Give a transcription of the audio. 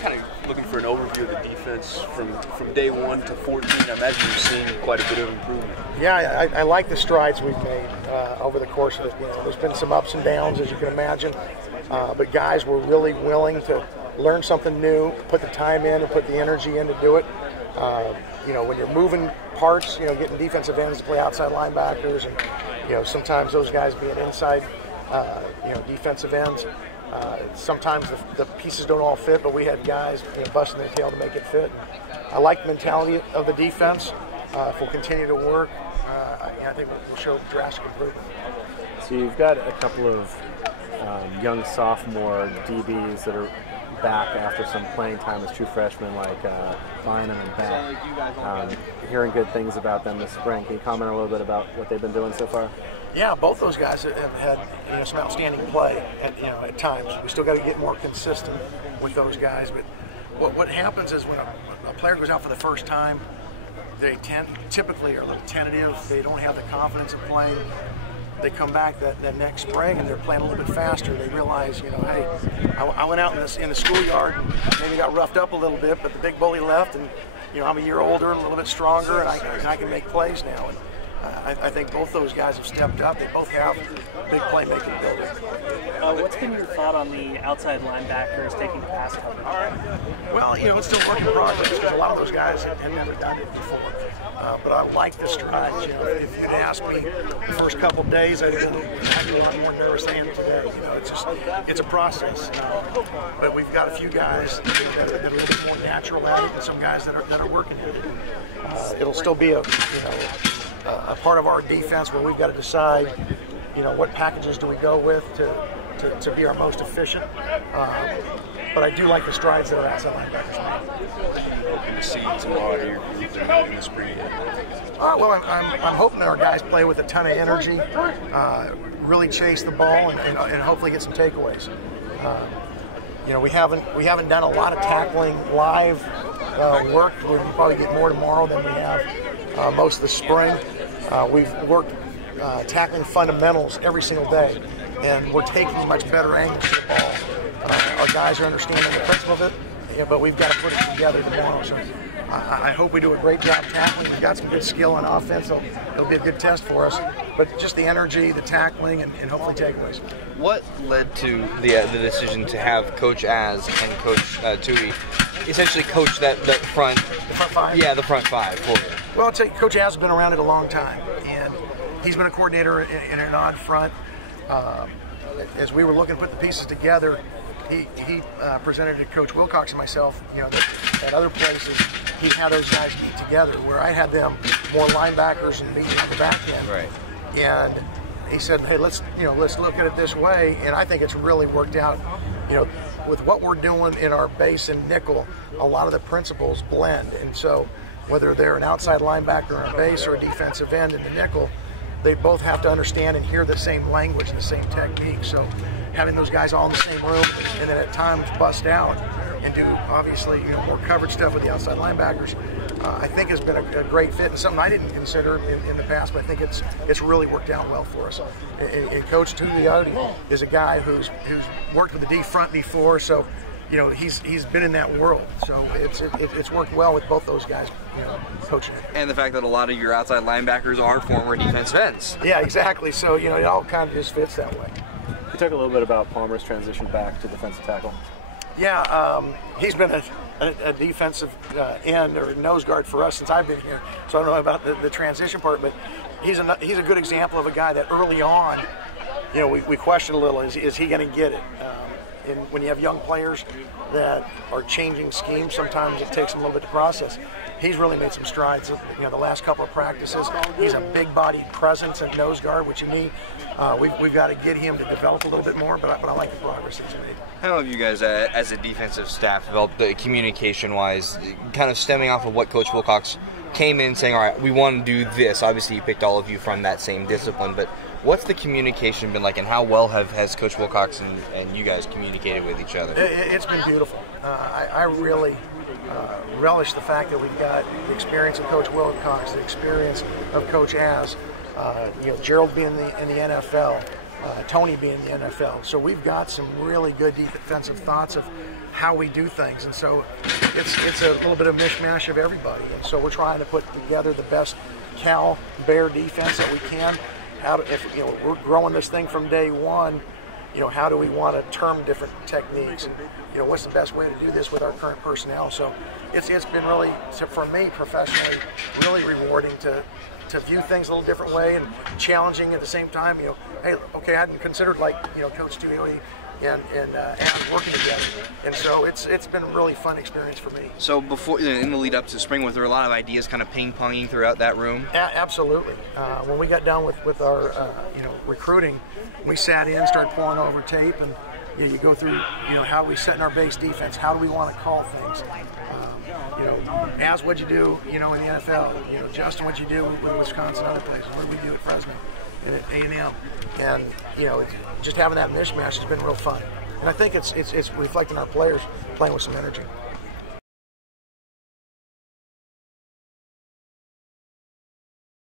kind of looking for an overview of the defense from day 1 to 14. I imagine you've seen quite a bit of improvement. Yeah, I like the strides we've made over the course of it. There's been some ups and downs, as you can imagine, but guys were really willing to learn something new, put the time in and put the energy in to do it. When you're moving parts, getting defensive ends to play outside linebackers, and sometimes those guys being inside, defensive ends. Sometimes the pieces don't all fit, but we had guys busting their tail to make it fit. I like the mentality of the defense. If we'll continue to work, I think we'll show drastic improvement. So you've got a couple of young sophomore DBs that are back after some playing time as true freshmen, like Bynum and Beck. Hearing good things about them this spring. Can you comment a little bit about what they've been doing so far? Yeah, both those guys have had some outstanding play at times. We still got to get more consistent with those guys. But what happens is when a player goes out for the first time, they typically are a little tentative. They don't have the confidence of playing. They come back that next spring and they're playing a little bit faster. They realize, hey, I went out in the schoolyard, maybe got roughed up a little bit, but the big bully left, and I'm a year older and a little bit stronger, and I can make plays now. And I think both those guys have stepped up. They both have big playmaking ability. What's been your thought on the outside linebackers taking pass coverage? Well, it's still work in progress because a lot of those guys have never done it before. But I like the strides. If you'd asked me the first couple of days, I'd be a lot more nervous than I am today. It's a process. But we've got a few guys that are a little bit more natural at it, and some guys that are working at it. It'll still be a part of our defense where we've got to decide, what packages do we go with to be our most efficient. But I do like the strides that our outside linebackers make. Hoping to see tomorrow here in the spring. Well, I'm hoping that our guys play with a ton of energy, really chase the ball, and hopefully get some takeaways. We haven't done a lot of tackling live work. We'll probably get more tomorrow than we have most of the spring. We've worked tackling fundamentals every single day, and we're taking much better angles to the ball. Our guys are understanding the principle of it, but we've got to put it together tomorrow. So I hope we do a great job tackling. We've got some good skill on offense, so it'll be a good test for us. But just the energy, the tackling, and hopefully takeaways. What led to the decision to have Coach Az and Coach Tui essentially coach that front? The front five? Yeah, the front five for you. Well, I'll tell you, Coach Az has been around it a long time, and he's been a coordinator in an odd front. As we were looking to put the pieces together, he presented to Coach Wilcox and myself, that at other places he'd had those guys meet together, where I had them more linebackers and me on the back end. Right. And he said, hey, let's look at it this way, and I think it's really worked out. With what we're doing in our base and nickel, a lot of the principles blend, and so whether they're an outside linebacker in our base or a defensive end in the nickel, they both have to understand and hear the same language and the same technique. So having those guys all in the same room and then at times bust out and do obviously more coverage stuff with the outside linebackers, I think has been a great fit and something I didn't consider in the past, but I think it's really worked out well for us. And Coach DeRuyter is a guy who's worked with the D front before, so he's been in that world, so it's worked well with both those guys, coaching it. And the fact that a lot of your outside linebackers are former defensive ends. Yeah, exactly. So it all kind of just fits that way. You talk a little bit about Palmer's transition back to defensive tackle. Yeah, he's been a defensive end or nose guard for us since I've been here. So I don't know about the transition part, but he's a good example of a guy that early on, we questioned a little: is he going to get it? And when you have young players that are changing schemes, sometimes it takes them a little bit to process. He's really made some strides. The last couple of practices, he's a big-bodied presence at nose guard, which you need. We've got to get him to develop a little bit more, but I like the progress he's made. How have you guys, as a defensive staff, developed communication-wise, kind of stemming off of what Coach Wilcox came in saying, all right, we want to do this? Obviously, he picked all of you from that same discipline, but what's the communication been like, and how well has Coach Wilcox and you guys communicated with each other? It's been beautiful. I really relish the fact that we've got the experience of Coach Wilcox, the experience of Coach Az, Gerald being in the NFL, Tony being in the NFL. So we've got some really good defensive thoughts of how we do things, and so it's a little bit of mishmash of everybody. And so we're trying to put together the best Cal Bear defense that we can. If we're growing this thing from day one, how do we want to term different techniques, and what's the best way to do this with our current personnel? So it's been really, for me professionally, really rewarding to view things a little different way and challenging at the same time. Hey, okay, I hadn't considered Coach Tuioi and Adam working together, and so it's been a really fun experience for me. So before, in the lead up to spring, were there a lot of ideas kind of ping-ponging throughout that room? Absolutely. When we got done with our recruiting, we sat in, started pulling over tape, and you go through how we set in our base defense, how do we want to call things. As what'd you do, in the NFL? Justin, what'd you do with Wisconsin and other places? What did we do at Fresno and at A&M? And just having that mishmash has been real fun. And I think it's reflecting our players playing with some energy.